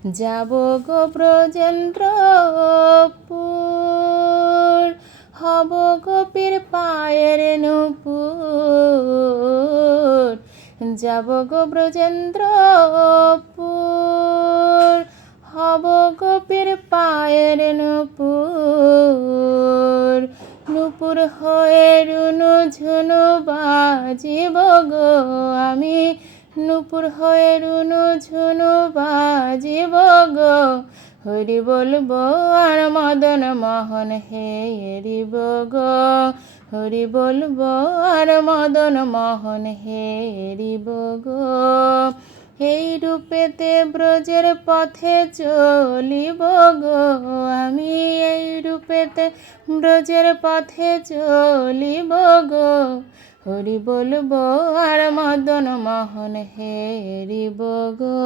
যাব গো ব্রজেন্দ্রপুর, হব গোপীর পায়ের নূপুর। যাব গো ব্রজেন্দ্রপুর, হব গোপীর পায়ের নূপুর। নূপুর হয়ে রুনু ঝুনু বাজিব গো আমি, নূপুর হয়ে রুনু ঝুনু বাজিব গো। হরি বলবো আর মদন মোহন হেরিব গো, হরি বলবো আর মদন মোহন হেরিব গো। এই রূপেতে ব্রজের পথে চলিব গো আমি, এই রূপেতে ব্রজের পথে চলিব গো। হরি বলবো আর মদন মোহন হেরিব গো।